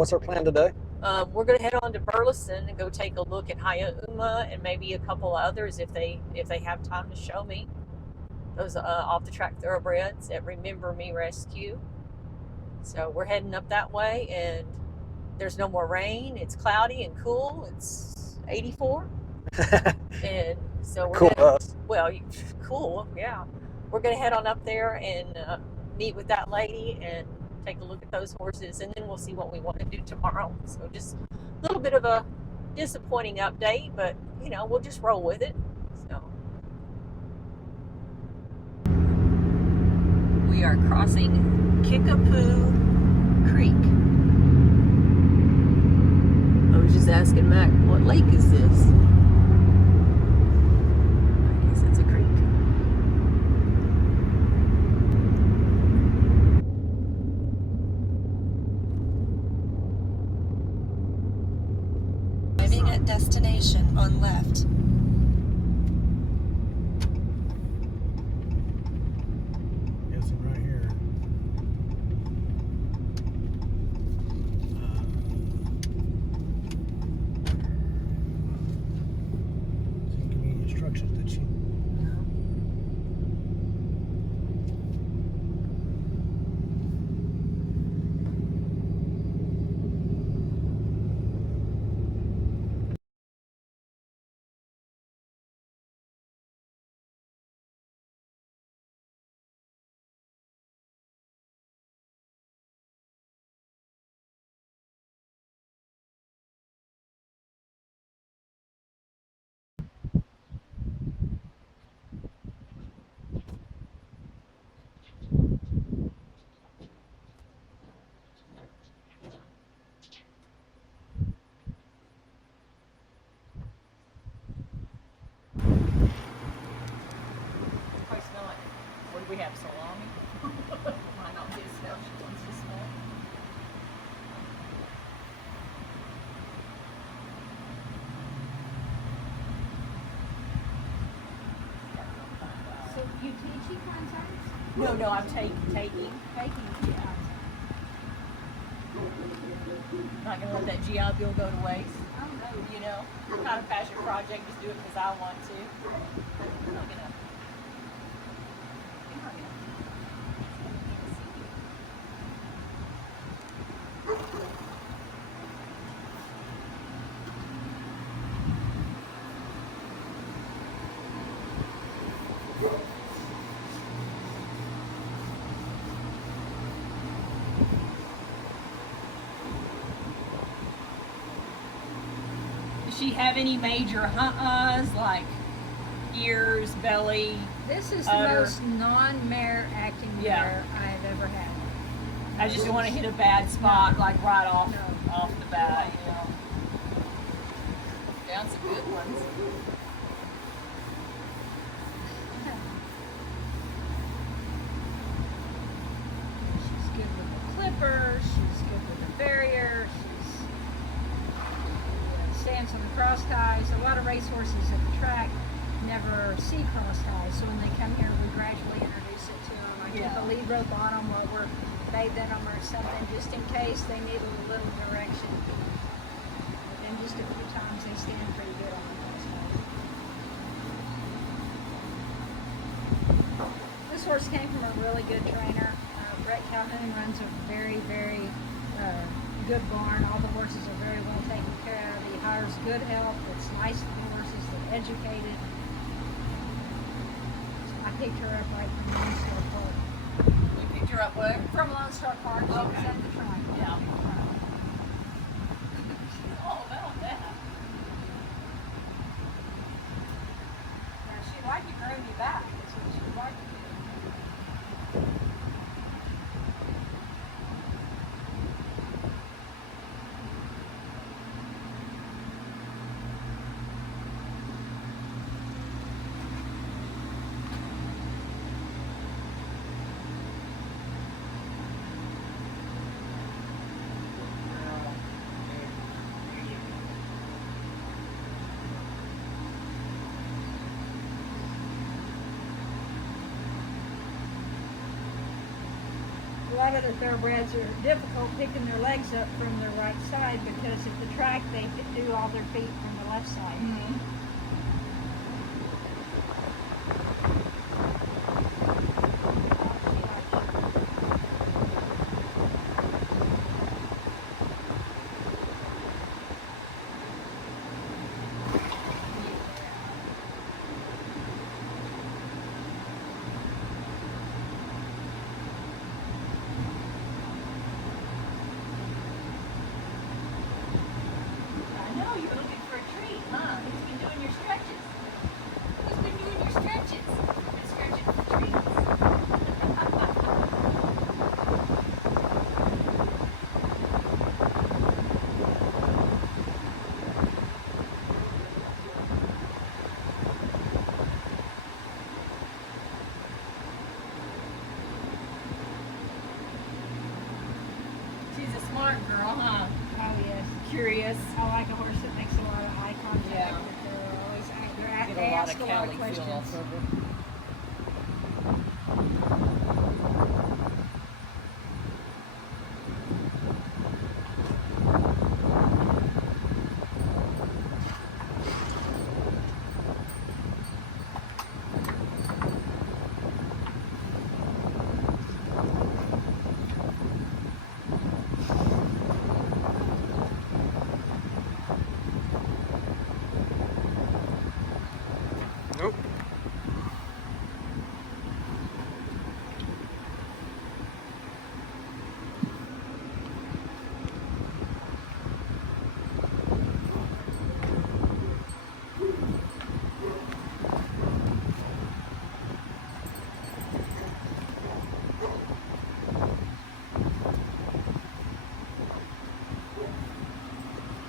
What's our plan today? We're going to head on to Burleson and go take a look at Haya Uma and maybe a couple others if they have time to show me. Those off the track thoroughbreds at Remember Me Rescue. So we're heading up that way, and there's no more rain. It's cloudy and cool. It's 84. And so we're Cool. cool, yeah. We're going to head on up there and meet with that lady and take a look at those horses, and then we'll see what we want to do tomorrow. So just a little bit of a disappointing update, but we'll just roll with it. So we are crossing Kickapoo Creek. I was just asking Mac, what lake is this? I guess it's a creek. Driving at destination on left. Yes, I'm right here. Didn't give me any instructions, did she? What do we have, salami? Might not be as smell. She wants to smell. So you teach contacts? No, I'm taking. Yeah. Not gonna let that GI Bill go to waste. Oh no. Not a passion project. Just do it because I want to. I'm not gonna. Does she have any major like ears, belly? This is Udder. the most non-mare acting mare I've ever had. I just don't want to hit a bad spot like right off No. off the bat, Found some good ones. She's good with the clipper. She's good with the barrier. She stands on the cross ties. A lot of racehorses at the track never see cross ties, so when they come here, we gradually introduce it to them. I put the lead rope on them while we're bathing them or something, just in case they need a little direction. And just a few times they stand pretty good on the cross ties. This horse came from a really good trainer. Brett Calhoun runs a very, very good barn. All the horses are very well taken care of. He hires good help that's nice to the horses, they're educated. I picked her up right from Lone Star Park. We picked her up where? From Lone Star Park. She was at the track. Yeah. Oh, about that. Now, she'd like to groom you back. That's what she'd like to do. lot of the thoroughbreds are difficult picking their legs up from their right side because at the track they do all their feet from the left side. Girl, huh? Oh yes. Curious. I like a horse that makes a lot of eye contact. Yeah. They're always Get they a lot ask of a lot Cali of feel questions. off of her. Nope.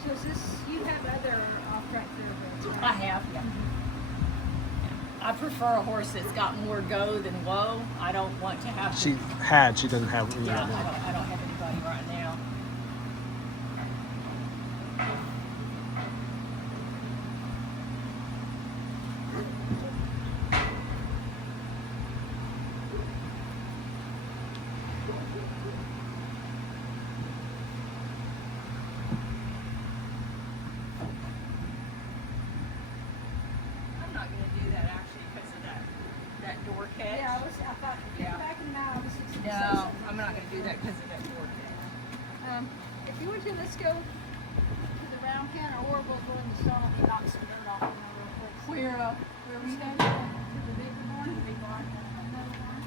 So is this, you have other off-track thoroughbreds, right? I have, yeah. I prefer a horse that's got more go than whoa. I don't want to have to. She doesn't have any Yeah, right now. I don't have anybody right now. I'm not going to do that actually because of that door catch. Yeah, I thought, Yeah. back in now, I was just No, I'm not going to do that because of that door catch. If you want to, let's go to the round pen, or we'll go in the stall and knock some dirt off in there real quick. Where we go? To the big barn? The big barn. Another barn.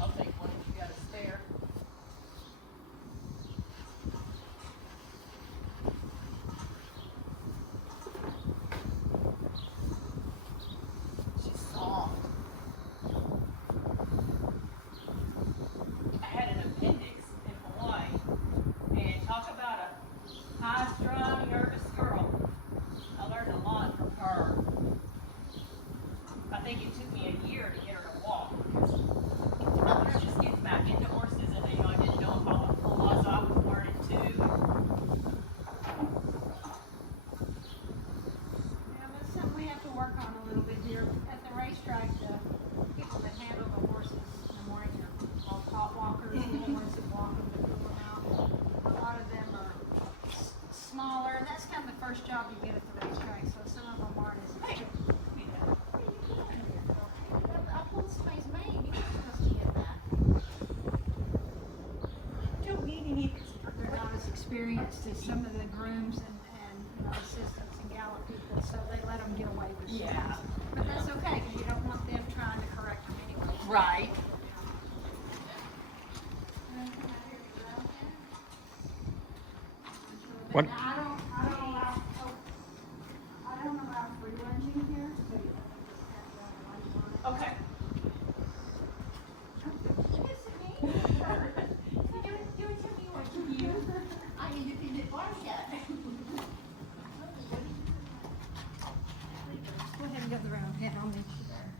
I'll take one if you got a spare. She's soft. I had an appendix in Hawaii, and talk about a high-strung, nervous girl. I learned a lot from her. I think it took me a year to get her to walk because I was just getting back into horses, and I didn't know how was I was learning too. Yeah, that's something we have to work on a little bit here. At the racetrack, the people that handle the horses in the morning are called hot walkers, the ones that walk them to cool them out. A lot of them are small they're not as experienced as some of the grooms and assistants and gallop people, so they let them get away with things. Yeah. But that's okay, because you don't want them trying to correct them anyway. Right. What? I don't allow free lunging here. Okay. Go ahead and go the round. Yeah, I'll meet you there.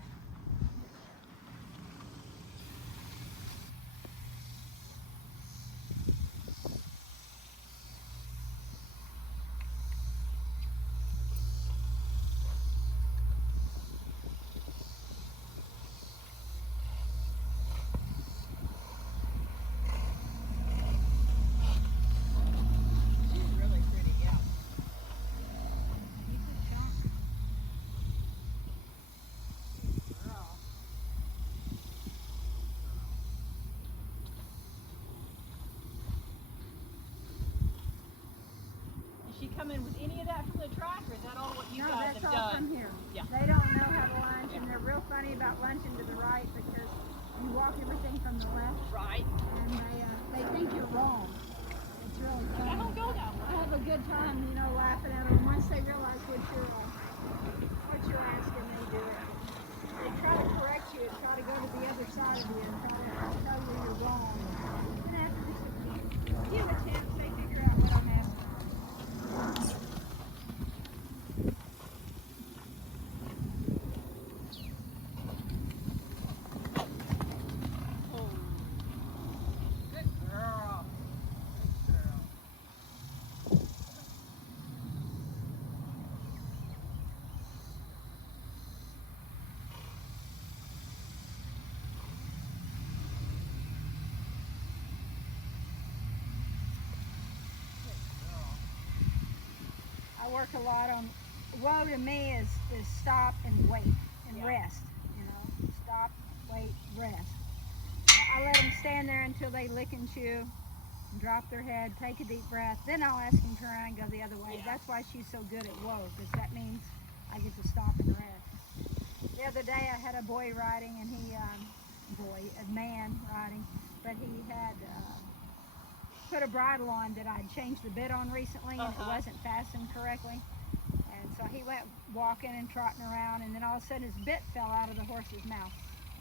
She's really pretty, yeah. Is she coming with any of that from the track, or is that all what you No, guys that's have all done? from here. Yeah. They don't know how to lunge, and they're real funny about lunging to the right because you walk everything from the left, Right. and they think you're wrong. It's really I funny. don't go that I way. have a good time, laughing at them. Once they realize what you're asking, they do it. They try to correct you and try to go to the other side of you and try to tell you you're wrong. And after give a chance, they figure out what I'm asking. Oh. Good girl. Good girl. I work a lot on, woe to me is stop and wait and Yeah. rest, stop, wait, rest. I let them stand there until they lick and chew, and drop their head, take a deep breath, then I'll ask them to turn around and go the other way. Yeah. That's why she's so good at whoa, because that means I get to stop and rest. The other day I had a boy riding, and a man riding, but he had put a bridle on that I'd changed the bit on recently, and it wasn't fastened correctly. And so he went walking and trotting around, and then all of a sudden his bit fell out of the horse's mouth.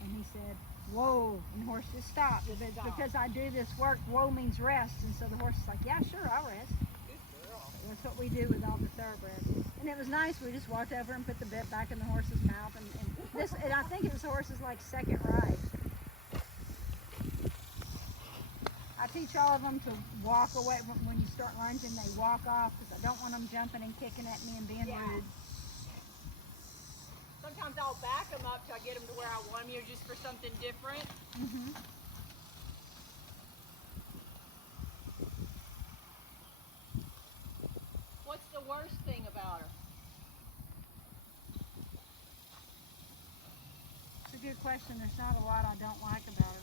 And he said, whoa, and the horse just stopped. Because I do this work, whoa means rest, and so the horse is like, yeah, sure, I'll rest. Good girl. That's what we do with all the thoroughbreds. And it was nice, we just walked over and put the bit back in the horse's mouth, and I think it was the horse's second ride. I teach all of them to walk away when you start lunging. They walk off because I don't want them jumping and kicking at me and being rude. Sometimes I'll back them up till I get them to where I want them, just for something different. Mm-hmm. What's the worst thing about her? It's a good question. There's not a lot I don't like about her.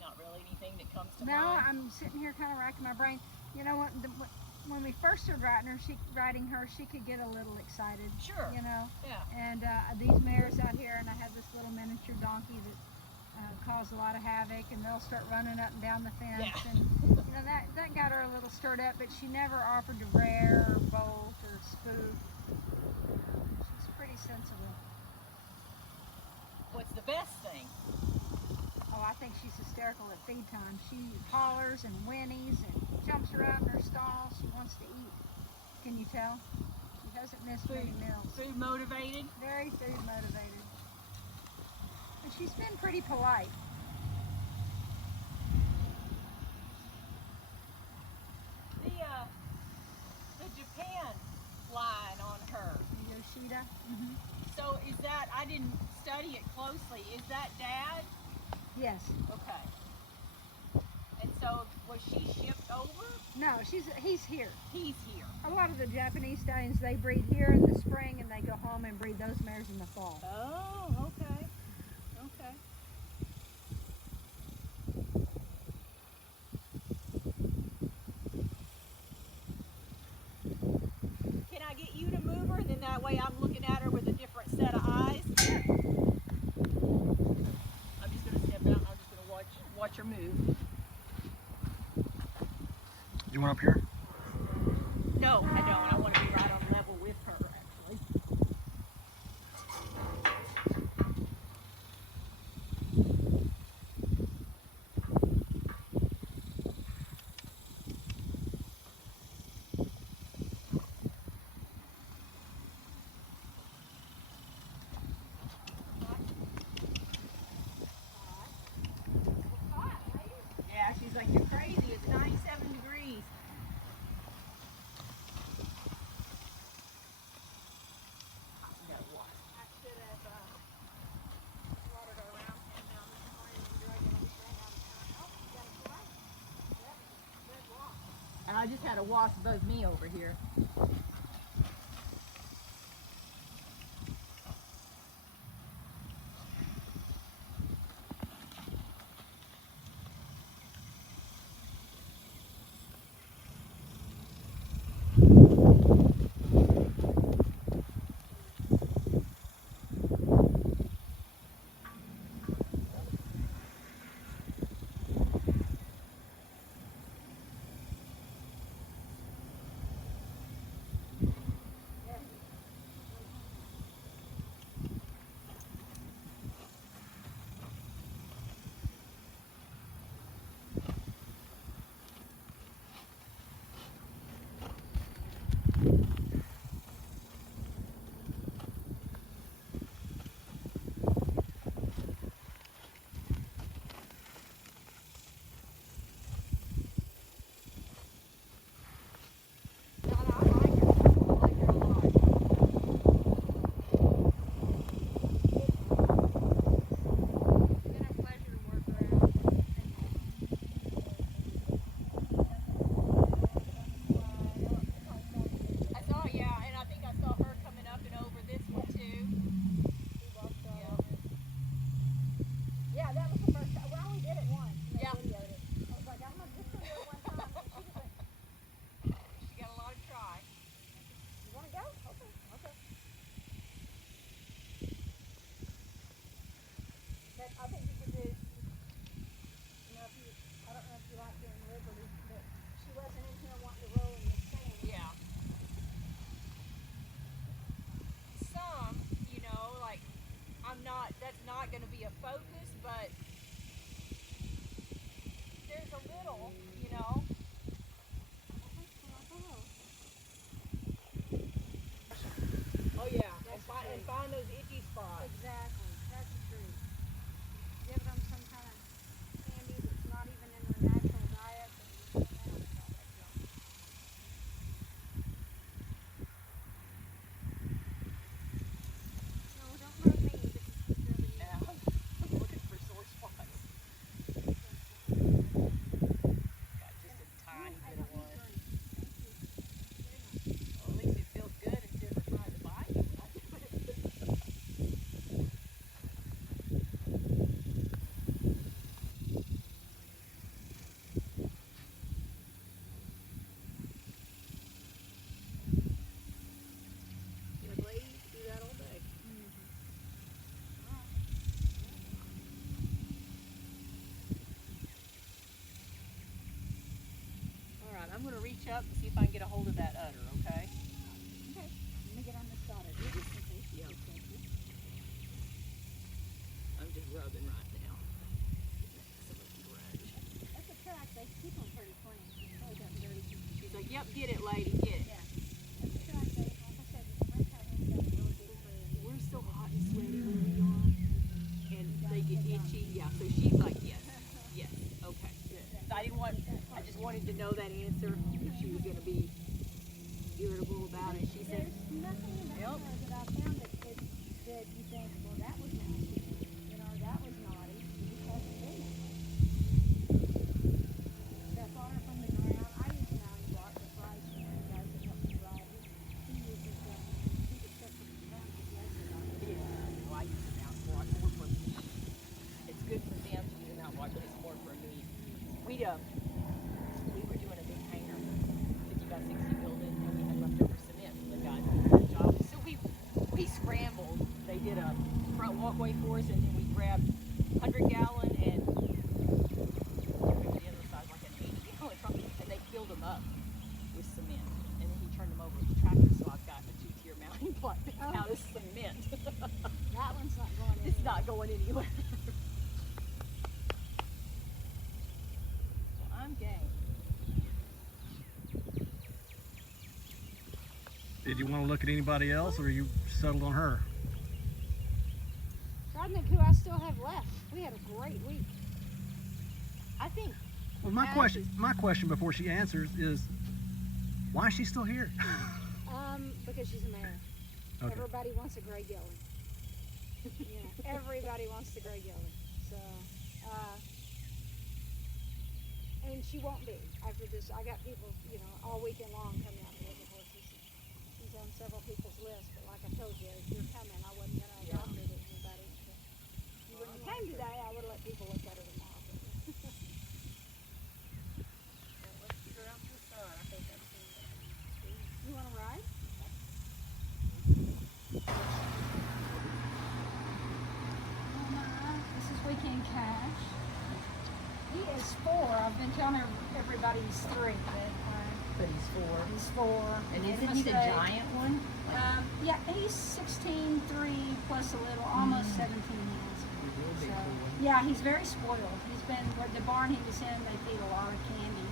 Not really anything that comes to No, mind. I'm sitting here kind of racking my brain. You know what? When we first started riding her, she could get a little excited. Sure. Yeah. Yeah. And these mares out here, and I have this little miniature donkey that cause a lot of havoc, and they'll start running up and down the fence. Yeah. And that got her a little stirred up, but she never offered to rear or bolt or spook. She's pretty sensible. What's the best thing? Oh, I think she's hysterical at feed time. She hollers and whinnies and jumps around in her stall. She wants to eat. Can you tell? She hasn't missed many meals. Food motivated? Very food motivated. But she's been pretty polite. The Japan line on her. Yoshida. Mm-hmm. So is that, I didn't study it closely, is that Dad? Yes. Okay. And so was she shipped over? No, he's here. He's here. A lot of the Japanese stallions, they breed here in the spring and they go home and breed those mares in the fall. Oh, okay. Okay. watch her move. You want up here? No, I don't. I want to be right on level with her, actually. Yeah, she's like, you're crazy. It's 97 degrees. I should have watered her around and down this morning and drug it on the ground out of town. Oh, you got a fly? Yep, red wasp. And I just had a wasp buzz me over here. That's not going to be a focus, but there's a little, you know. Oh yeah, and find those itchy spots. Exactly, that's the truth. Give them some kind of candy that's not even in their natural diet. No, don't rub me. Yeah, I'm looking for sore spots. Got just a tiny bit of one. Well, at least it feels good instead of trying to bite you. Do that all day. All right, I'm going to reach up and see if I can get a hold of that udder, okay? Okay, let me get on this side of you. Yeah. I'm just rubbing right now. That's a track. They keep them pretty clean. It's probably gotten dirty. She's like, yep, get it, lady, get it. Yeah. That's a track. They, like I said, the winter has got a really big clean. We're so hot and sweaty when we are, and they get itchy. Yeah, so she's like, yes, yes, okay, good. So I just wanted to know that answer, if she was going to be irritable about it. She said, There's nothing about her that I found that you think, well, that was nasty. You know, that was naughty. You just have to clean it. That water from the ground, I use an iron block to fry some of the guys that help me dry. He uses them. He gets stuff from the ground with yesterday. yeah, well, I use an outwatch more for me. It's good for them to use an outwatch, but it's more for me. We were doing a big hangar, 50 by 60 building, and we had leftover cement. The guys did a good job. So we scrambled. They did a front walkway for us, and then we grabbed 100-gallon and I'm game. Did you want to look at anybody else, or you settled on her? Trying to think who I still have left. We had a great week. I think. Well, my question before she answers is, why is she still here? Because she's a mare. Okay. Everybody wants a gray gelding. Yeah, everybody wants the gray gelding. So, and she won't be after this. I got people, all weekend long coming out to look at horses. She's on several people's lists, but like I told you, if you're coming, I wasn't gonna adopt her to anybody. So, when you came today, I would have let people look at her tomorrow. Let's figure out this side. I think that's You want to ride? This is Weekend Cash. He is 4. I've been telling everybody he's 3, But he's 4. he's 4. And Made a isn't he the mistake. giant one? Yeah, he's 16, 3 plus a little, almost 17 years. So, yeah, he's very spoiled. He's been, the barn he was in, they feed a lot of candy.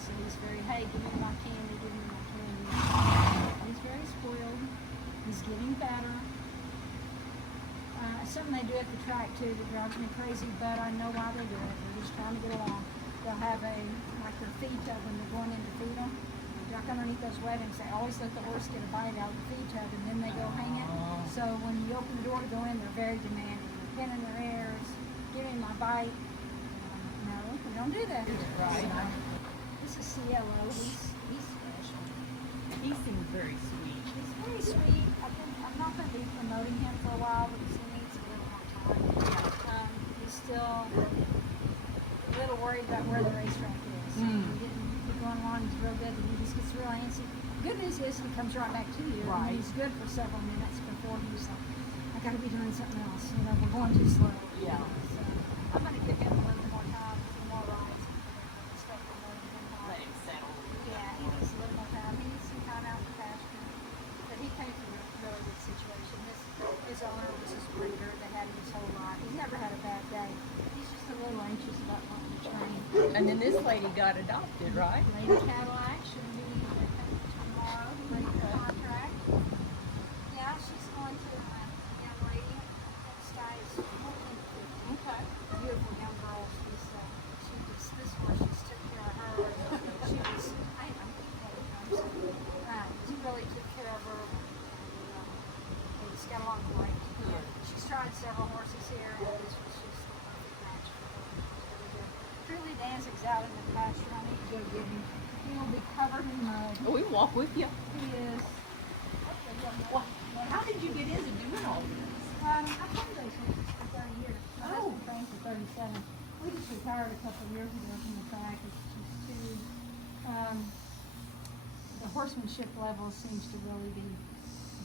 So he's very, hey, give me my candy, give me my candy. He's very spoiled. He's getting better. Something they do at the track too that drives me crazy, but I know why they do it. They're just trying to get along. They'll have like their feed tub when they're going in to feed them. They duck underneath those webbings. They always let the horse get a bite out of the feed tub and then they go hang it. So when you open the door to go in, they're very demanding. They're pinning their ears, give me my bite. No, we don't do that. Right. So, this is CLO. He's special. He seems very sweet. He's very sweet. I'm not going to be promoting him for a while because he needs a little more time. He's still a little worried about where the racetrack is. He's going along. He's real good. He just gets real antsy. Good news is he comes right back to you. Right. And he's good for several minutes before he's like, I got to be doing something else. We're going too slow. Yeah. So I'm going to give him a little more time, a few more rides. Let Let him settle. Yeah, he needs a little more time. He needs some time out in the pasture. But he came from a really good situation. His owner was his breeder. They had him his whole life. He's never had a bad day. He's just a little anxious about wanting to train. And then this lady got adopted, right? Lady Cadillac should be tomorrow. Ready for contract. Yeah, she's going to a young lady. This guy is 14 to 15. Okay. Beautiful young girl. This horse just took care of her. She was, he really took care of her. They just got along great. She's tried several horses here, and this was just the perfect match for her. Truly Danzig's out in the pasture. I need to go get him. He'll be covered in mud. Oh, we walk with you. He is. Well, how did you get into doing all this? I've been those horses for 30 years. My Oh. husband trained for 37. We just retired a couple of years ago from the track. It's just too, the horsemanship level seems to really be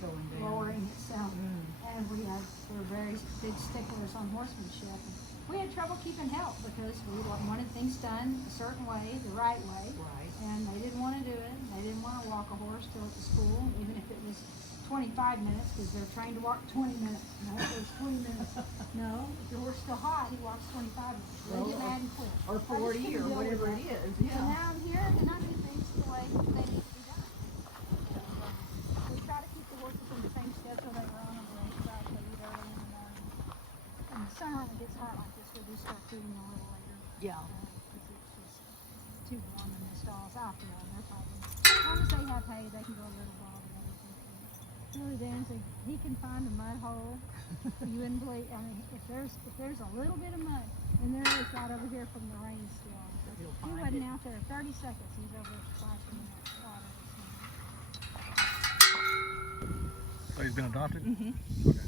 Going lowering itself. And we're very big sticklers on horsemanship. And we had trouble keeping help because we wanted things done a certain way, the right way. Right. And they didn't want to do it. They didn't want to walk a horse till it was school, even if it was 25 minutes, because they're trained to walk 20 minutes. No, it was 20 minutes. No, if the horse is still hot, he walks 25 minutes. They get mad and quit. Or 40 or whatever it is. So now I'm here and I do things the way they need to be done. We try to keep the horses on the same schedule they were on the racetrack. They eat early in the morning. In the summer, when it gets hot like this, we do start feeding a little later. Yeah. Because it's just too warm in the stalls out there. No problem. As long as they have hay, they can go a little while with everything. Really, Danzig, he can find a mud hole. You wouldn't believe. I mean, if there's a little bit of mud, and there is right over here from the rain still. He'll He find wasn't it. out there 30 seconds. He's over there splashing in that water. So he's been adopted? Mm-hmm. Okay.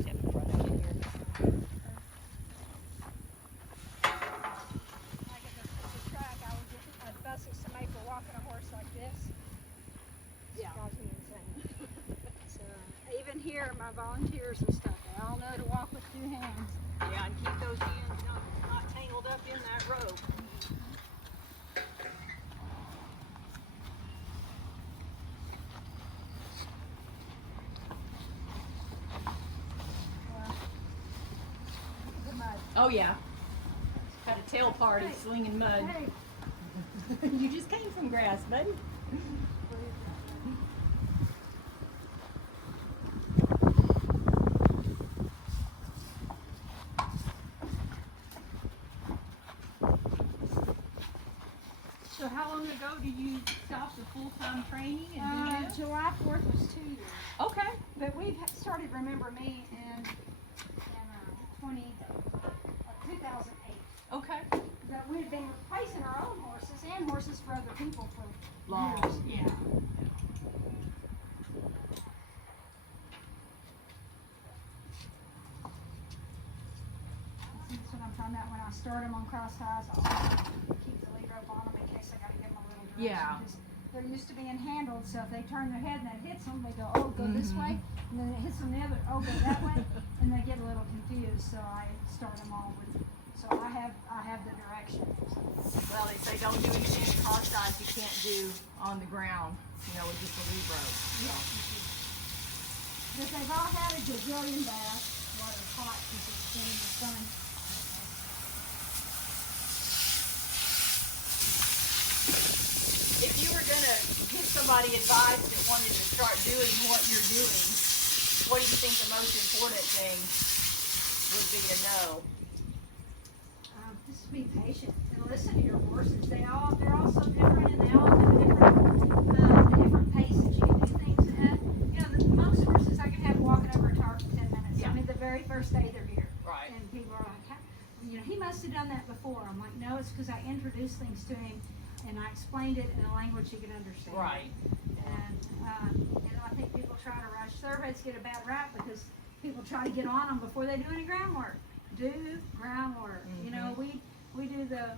Step in front of you here. Like at the track, I was just busting somebody for walking a horse like this. Yeah. Drives me insane. rope. The mud. Oh yeah. Got a tail party slinging mud. Hey. You just came from grass, buddy. So how long ago did you stop the full-time training and do this? July 4th was 2 years. Okay. But we started Remember Me in 2008. Okay. But we had been replacing our own horses and horses for other people for Long. years. Yeah. That's what I'm talking about. When I start them on cross ties, I'll keep the lead rope on them in case I got to give them a little direction. Yeah. Because they're used to being handled, so if they turn their head and it hits them, they go, oh, go this way. And then it hits them the other, oh, go that way. And they get a little confused, so I start them all with. So I have the direction. Well, they say don't do anything cross ties you can't do on the ground, with just a lead rope. Yeah. But they've all had a gazillion baths. Water's hot because it's been in the sun. If you were gonna give somebody advice that wanted to start doing what you're doing, what do you think the most important thing would be to know? Just be patient and listen to your horses. They're all so different, and they all have different pace that you can do things at. Most horses I can have walking over a tarp in 10 minutes. Yeah. I mean, the very first day they're here. Right. And people are like, he must have done that before. I'm like, no, it's because I introduced things to him and I explained it in a language he could understand. Right. And I think people try to rush. Thoroughbreds get a bad rap because people try to get on them before they do any groundwork. Do groundwork. We do the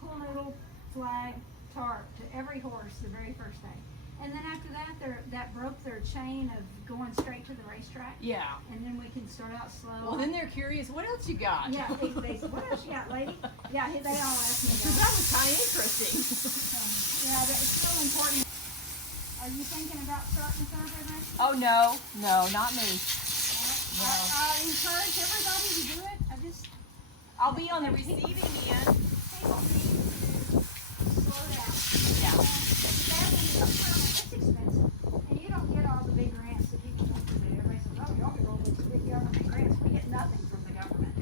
pull noodle, flag, tarp to every horse the very first day. And then after that, that broke their chain of going straight to the racetrack. Yeah. And then we can start out slow. Well, then they're curious, what else you got? Yeah, they say, what else you got, lady? Yeah, they all ask me Because that. that was kind of interesting. Yeah, it's real important. Are you thinking about starting a thoroughbred racing? Oh, no, not me. No. I encourage everybody to do it. I'll be on the receiving end. People need to slow down. Yeah. It's expensive. And you don't get all the big grants that people think you do. Everybody says, oh, y'all get all these big government grants. We get nothing from the government.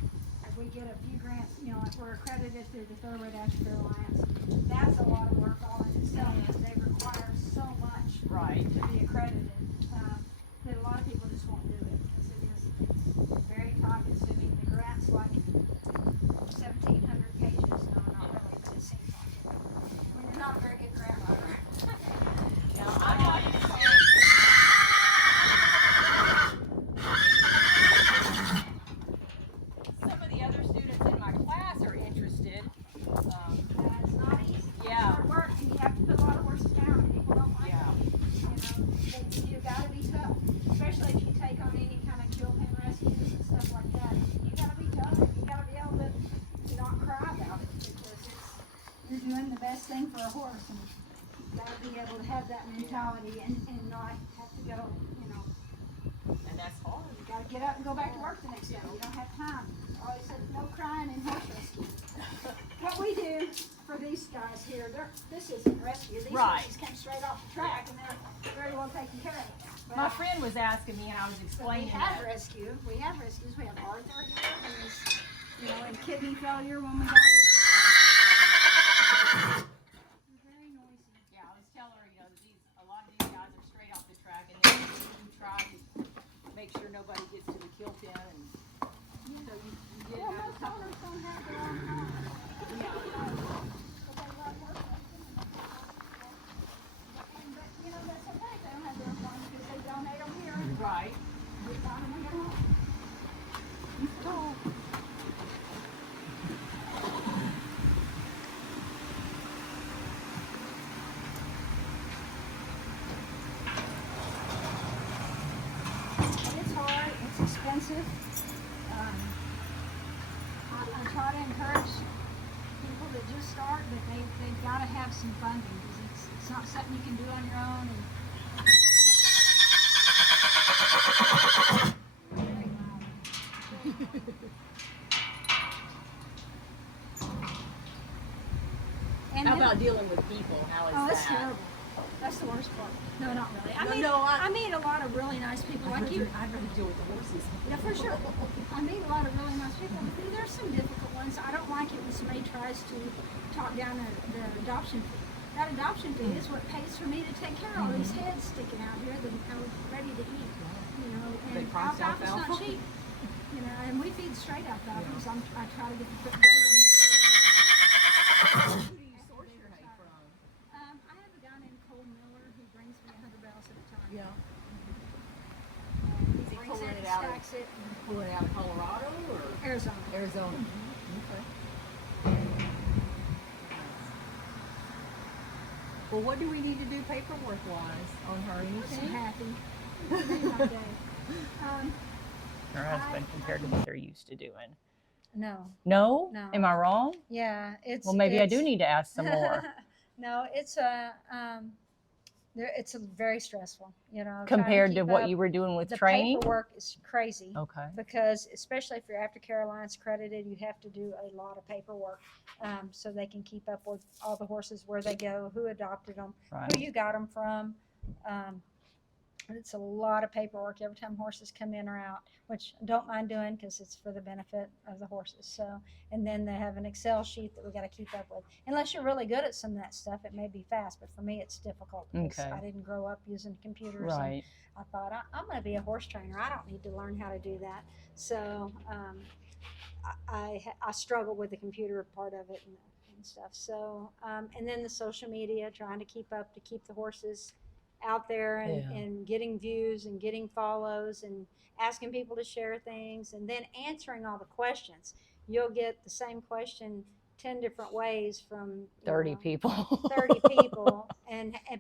If we get a few grants, if we're accredited through the Thoroughbred Asheville Alliance, that's a lot of work all in itself because they require so much Right. to be accredited that a lot of people just won't do it because it's very time consuming. The grants like 1,700 pages. No, not really, but it seems like it. When you're not a very good grant writer. Some of the other students in my class are interested. It's not easy. Yeah. It's hard work, and you have to put a lot of horses down. People don't like Yeah. it. You gotta be tough, especially if you take on any kind of kill pin rescues and stuff like that. You gotta be tough. You gotta be able to not cry about it because you're doing the best thing for a horse, and you gotta be able to have that mentality and not have to go. And that's hard. You gotta get up and go back to work the next day. You don't have time. I always said no crying in horse rescue. What we do for these guys here, this isn't rescue. These Right. horses came straight off the track and they're very well taken care of. But My friend was asking me, and I was but we explaining have it. rescue. We have rescues. We have Arthur here, who's in kidney failure when we got him. They're very noisy. Yeah, I was telling her, that a lot of these guys are straight off the track, and then you try to make sure nobody gets to the kill pen, and so you get Well, out of most owners don't have their own car. But they love horse racing. But that's okay. They don't have their own car because they donate them here. Right. We find them when they get home. It's hard, it's expensive. I try to encourage people that just start, but they've got to have some funding because it's not something you can do on your own. And How about dealing with people? How is oh, that? that's terrible. That's the worst part. No, not really. I I meet a lot of really nice people like you. I'd rather deal with the horses. Yeah, for sure. I meet a lot of really nice people. But there's some difficult ones. I don't like it when somebody tries to talk down the adoption fee. That adoption fee is what pays for me to take care of all these heads sticking out here that are ready to eat. You know, and alfalfa's not cheap. You know, and we feed straight alfalfa because I try to get the foot weight on the Who do you source your hay from? I have a guy named Cole Miller who brings me 100 bales at a time. Yeah. He Is he brings pulling it, it out of- stacks it. Pulling it out of Colorado or Arizona. Arizona? Okay. Well, what do we need to do paperwork-wise on her? I'm so Anything? happy. Made my day. Her husband compared to what they're used to doing. No. No? No. Am I wrong? Yeah, it's. Well, maybe I do it's- need to ask some more. No, it's it's very stressful. You know, trying Compared to keep what up. you were doing with The training? paperwork is crazy. Okay. Because especially if you're after Caroline's accredited, you have to do a lot of paperwork so they can keep up with all the horses, where they go, who adopted them, Right. who you got them from. It's a lot of paperwork every time horses come in or out, which I don't mind doing because it's for the benefit of the horses. So, and then they have an Excel sheet that we got to keep up with. Unless you're really good at some of that stuff, it may be fast, but for me, it's difficult because Okay. I didn't grow up using computers. Right. I thought I'm going to be a horse trainer. I don't need to learn how to do that. So I struggle with the computer part of it and stuff. So and then the social media, trying to keep up to keep the horses out there and, Yeah. and getting views and getting follows and asking people to share things and then answering all the questions. You'll get the same question 10 different ways from 30 people. 30 people,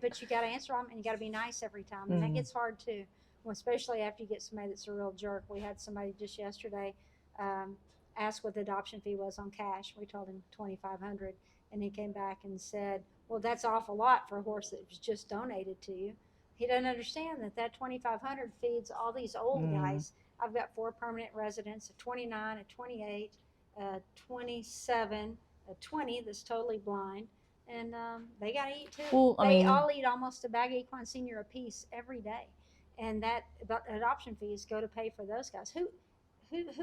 but you got to answer them and you got to be nice every time, and that Mhm. gets hard too. Well, especially after you get somebody that's a real jerk. We had somebody just yesterday ask what the adoption fee was on cash. We told him $2,500, and he came back and said, "Well, that's an awful lot for a horse that was just donated to you." He doesn't understand that $2,500 feeds all these old guys. I've got 4 permanent residents, a 29, a 28, a 27, a 20 that's totally blind, and they got to eat too. Well, I They mean- all eat almost a bag of equine senior a piece every day, and that adoption fees go to pay for those guys. Who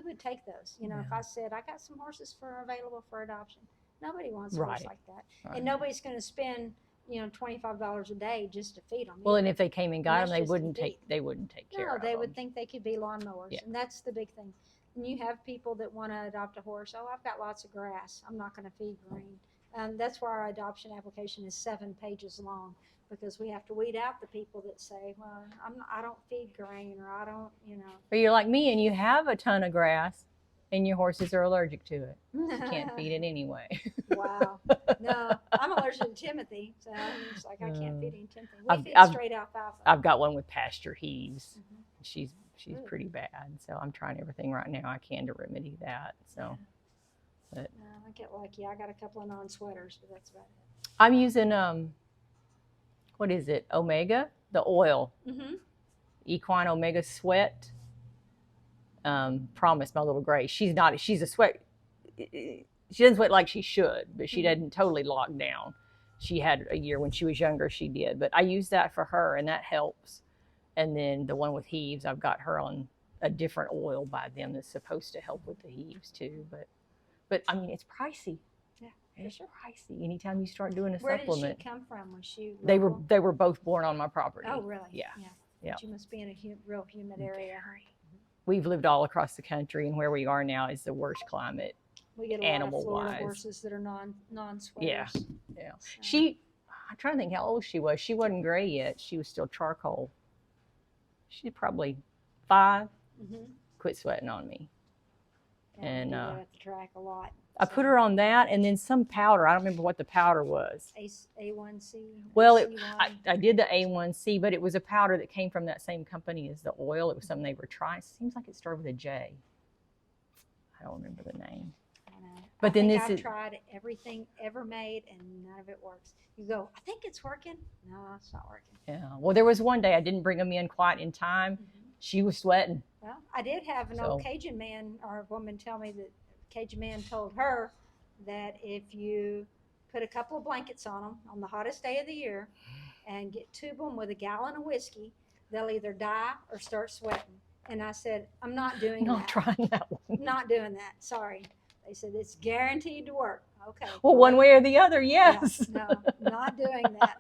would take those? You know, if I said I got some horses available for adoption, nobody wants a horse Right. like that, Right. and nobody's going to spend $25 a day just to feed them. Well, and if they came and got that's them, they just wouldn't to take. feed. They wouldn't take care No, of they them. would think they could be lawnmowers, Yeah. and that's the big thing. And you have people that want to adopt a horse. Oh, I've got lots of grass. I'm not going to feed grain. That's why our adoption application is 7 pages long, because we have to weed out the people that say, "Well, I don't feed grain," or "I don't," Or you're like me and you have a ton of grass, and your horses are allergic to it. You can't feed it anyway. Wow. No, I'm allergic to Timothy, so it's like I can't feed him Timothy. We I've- feed I've- straight alfalfa. I've got one with pasture heaves. Mhm. She's Ooh. pretty bad, so I'm trying everything right now I can to remedy that. So No, I get lucky. I got a couple of non-sweaters, but that's about I'm using what is it? Omega, the oil, it. Mm-hmm. Equine Omega Sweat. Promise my little Grace. She's a sweat. She doesn't sweat like she should, but she doesn't totally lock down. She had a year when she was younger, she did, but I use that for her and that helps. And then the one with heaves, I've got her on a different oil by them that's supposed to help with the heaves too. But I mean, it's pricey. Yeah, It's pricey. Anytime you start doing a Where supplement. did she come from? Was she They local? were both born on my property. Oh, really? Yeah. Yeah. But you must be in a real humid area. Huh? We've lived all across the country, and where we are now is the worst climate. We get a lot of Animal Florida wise. horses that are non-sweaters. Yeah. So, I'm trying to think how old she was. She wasn't gray yet. She was still charcoal. She's probably 5. mhm. Quit sweating on me. Yeah, And, we do that at the track a lot. I put her on that, and then some powder. I don't remember what the powder was. A1C. Well, AC1. I did the A1C, but it was a powder that came from that same company as the oil. It was something they were trying. Seems like it started with a J. I don't remember the name. I know. But then think this I've is tried everything ever made and none of it works. You go, I think it's working. No, it's not working. yeah. Well, there was one day I didn't bring them in quite in time. She was sweating. Well, I did have an old Cajun man or a woman tell me that Cajun man told her that if you put a couple of blankets on them on the hottest day of the year and tube them with a gallon of whiskey, they'll either die or start sweating. And I said, I'm not doing Not that. trying that one. Not doing that. Sorry. They said it's guaranteed to work. Okay. Well, one way or the other, yes. Yeah, no, not doing that.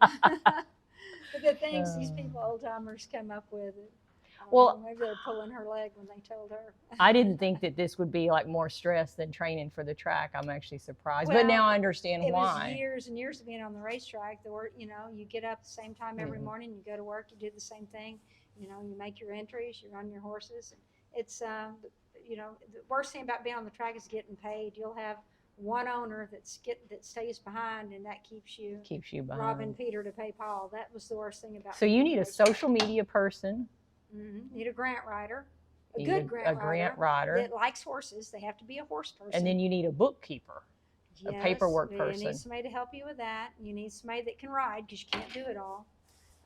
But the things these people, old timers, come up with. Well, maybe they're pulling her leg when they told her. I didn't think that this would be like more stress than training for the track. I'm actually surprised, but Well, now I understand it why. was years and years of being on the racetrack. You get up the same time every morning. You go to work. You do the same thing. You make your entries. You run your horses. It's the worst thing about being on the track is getting paid. You'll have one owner that stays behind, and that keeps you behind. robbing Peter to pay Paul. That was the worst thing about. So you need a social media person. Need a grant writer, a Need good grant writer that likes horses. They have to be a horse person. And then you need a bookkeeper, a paperwork You person. need somebody to help you with that. You need somebody that can ride because you can't do it all.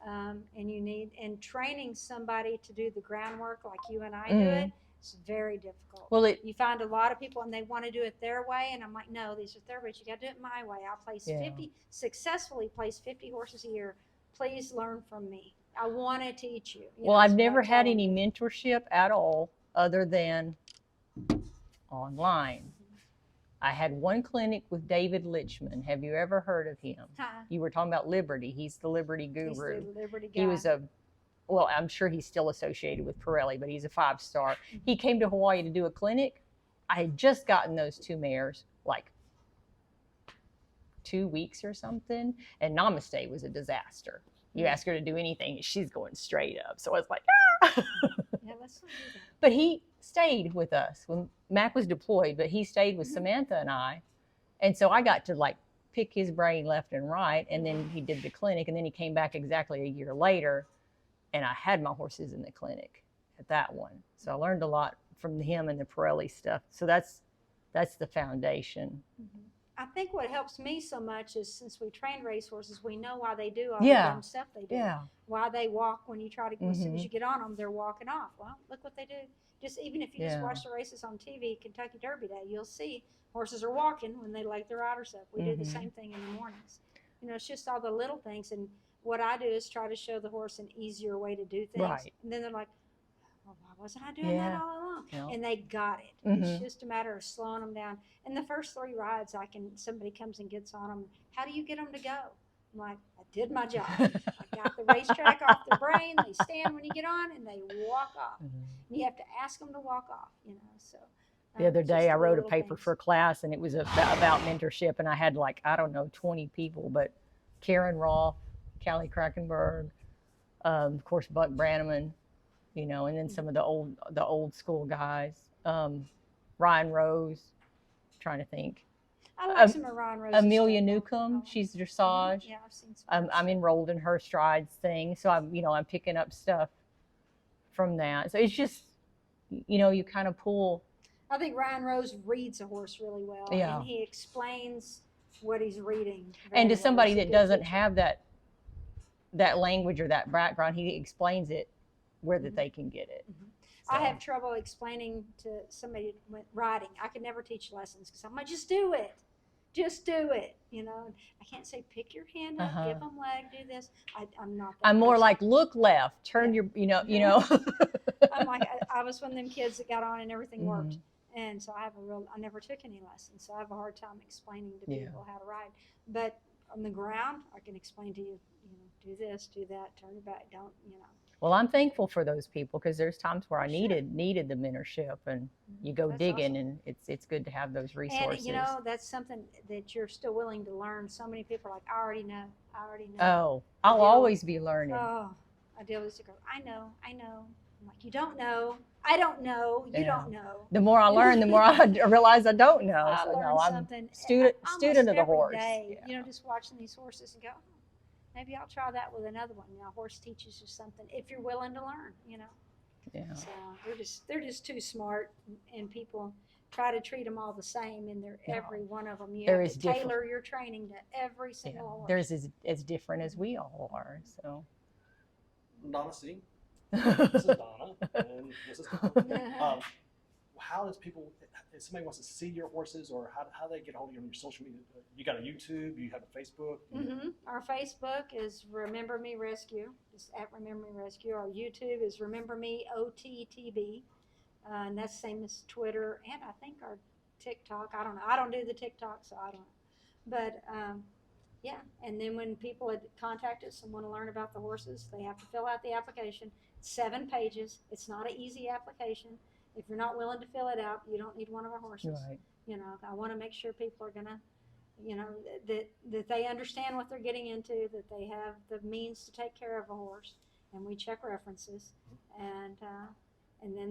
And you need training somebody to do the groundwork like you and I do it. It's very difficult. Well, you find a lot of people and they want to do it their way, and I'm like, no, these are thoroughbreds. You got to do it my way. I successfully place 50 horses a year. Please learn from me. I want to teach you. Well, I've never had any mentorship at all other than online. I had one clinic with David Lichman. Have you ever heard of him? You were talking about Liberty. He's the Liberty guru. He's the Liberty guy. He was I'm sure he's still associated with Pirelli, but he's a 5-star. He came to Hawaii to do a clinic. I had just gotten those 2 mares like 2 weeks or something, and Namaste was a disaster. You ask her to do anything, she's going straight up. So I was like, ah! Yeah, let's not do that. But he stayed with us when Mac was deployed, but he stayed with Samantha and I. And so I got to like pick his brain left and right. And then he did the clinic, and then he came back exactly a year later, and I had my horses in the clinic at that one. So I learned a lot from him and the Pirelli stuff. So that's the foundation. I think what helps me so much is since we train racehorses, we know why they do all the dumb stuff they do. Yeah. Why they walk when you try to, as soon as you get on them, they're walking off. Well, look what they do. Just even if you just watch the races on TV, Kentucky Derby Day, you'll see horses are walking when they let their riders up. We do the same thing in the mornings. It's just all the little things. And what I do is try to show the horse an easier way to do things. Right. And then they're like, well, why wasn't I doing that all along? Yeah. And they got it. It's just a matter of slowing them down. And the first 3 rides, somebody comes and gets on them. How do you get them to go? I'm like, I did my job. I got the racetrack off their brain. They stand when you get on, and they walk off. And you have to ask them to walk off. So. The other day I wrote a paper for a class, and it was about mentorship, and I had 20 people, but Karen Roth, Callie Krakenberg, of course Buck Brannaman, and then some of the old school guys, Ryan Rose, trying to think. I like some of Ryan Rose's Amelia stuff. Newcomb, she's dressage. Yeah, I've seen some. I'm enrolled in her strides thing, so I'm picking up stuff from that. So it's just, you kind of pull. I think Ryan Rose reads a horse really well, and he explains what he's reading. And to somebody that doesn't have that language or that background, he explains it where that they can get it. So. I have trouble explaining to somebody riding. I could never teach lessons because I'm like, just do it. Just do it. I can't say pick your hand up, give them leg, do this. I'm not that I'm more person. like look left, turn your, I'm like, I was one of them kids that got on and everything worked. And so I never took any lessons. So I have a hard time explaining to people how to ride. But on the ground, I can explain to you, do this, do that, turn it back, don't. Well, I'm thankful for those people because there's times where I needed the mentorship, and you go digging, and it's good to have those resources. And that's something that you're still willing to learn. So many people are like, I already know. Oh, I'll always be learning. Oh, I deal with this girl. I know. I'm like, you don't know. I don't know. You don't know. The more I learn, the more I realize I don't know. I learn I'm something. student of the horse. Day, just watching these horses and go, maybe I'll try that with another one. A horse teaches you something if you're willing to learn. Yeah. So they're just too smart, and people try to treat them all the same, and they're No. every one of them. You There have is to different- tailor your training to every single horse. There's as different as we all are. So. Donna, see, this is Donna, and this is Donna. How does people, if somebody wants to see your horses, or how do they get hold of you on your social media? You got a YouTube, you have a Facebook? Our Facebook is Remember Me Rescue. It's at Remember Me Rescue. Our YouTube is Remember Me OTTB. And that's the same as Twitter, and I think our TikTok. I don't know. I don't do the TikTok, so I don't know. But yeah, and then when people had contact us and want to learn about the horses, they have to fill out the application. 7 pages. It's not an easy application. If you're not willing to fill it out, you don't need one of our horses. Right. You know, I want to make sure people are gonna, you know, that they understand what they're getting into, that they have the means to take care of a horse, and we check references, and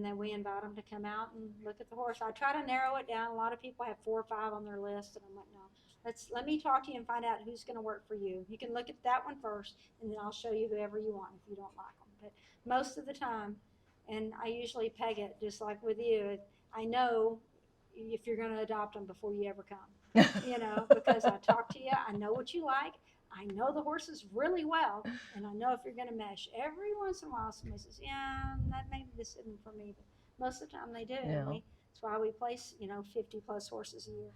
then we invite them to come out and look at the horse. I try to narrow it down. A lot of people have 4 or 5 on their list, and I'm like, no, let me talk to you and find out who's going to work for you. You can look at that one first, and then I'll show you whoever you want if you don't like them. But most of the time, and I usually peg it just like with you, I know if you're going to adopt them before you ever come, you know, because I talk to you, I know what you like, I know the horses really well, and I know if you're going to mesh. Every once in a while somebody says, yeah, that maybe this isn't for me, but most of the time they do. Yeah. That's why we place, 50 plus horses a year.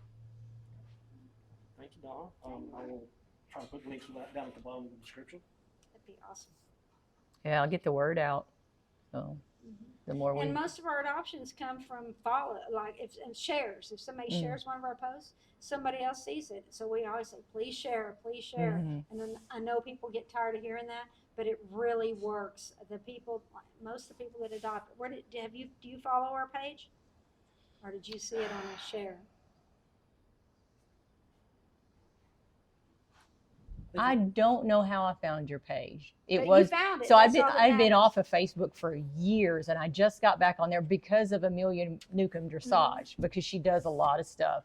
Thank you, Donna. I will try to put links for that down at the bottom of the description. That'd be awesome. Yeah, I'll get the word out. So the more we. And most of our adoptions come from follow, like and shares. If somebody shares one of our posts, somebody else sees it. So we always say, please share, please share. And then I know people get tired of hearing that, but it really works. Most of the people that adopt, do you follow our page? Or did you see it on a share? I don't know how I found your page. It But was you found it. so That's all that I've been matters. off of Facebook for years, and I just got back on there because of Amelia Newcomb Dressage, because she does a lot of stuff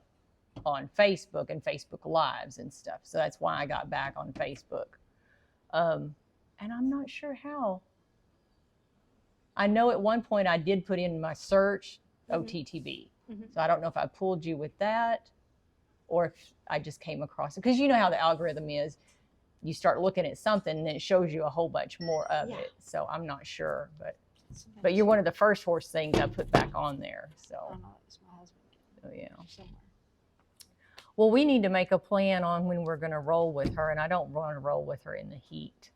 on Facebook and Facebook Lives and stuff. So that's why I got back on Facebook. And I'm not sure how. I know at one point I did put in my search OTTB. So I don't know if I pulled you with that or if I just came across it. Because you know how the algorithm is. You start looking at something and then it shows you a whole bunch more of it. So I'm not sure, but you're one of the first horse things I put back on there. So, I don't know, it was my husband. yeah. Somewhere. Well, we need to make a plan on when we're going to roll with her, and I don't want to roll with her in the heat.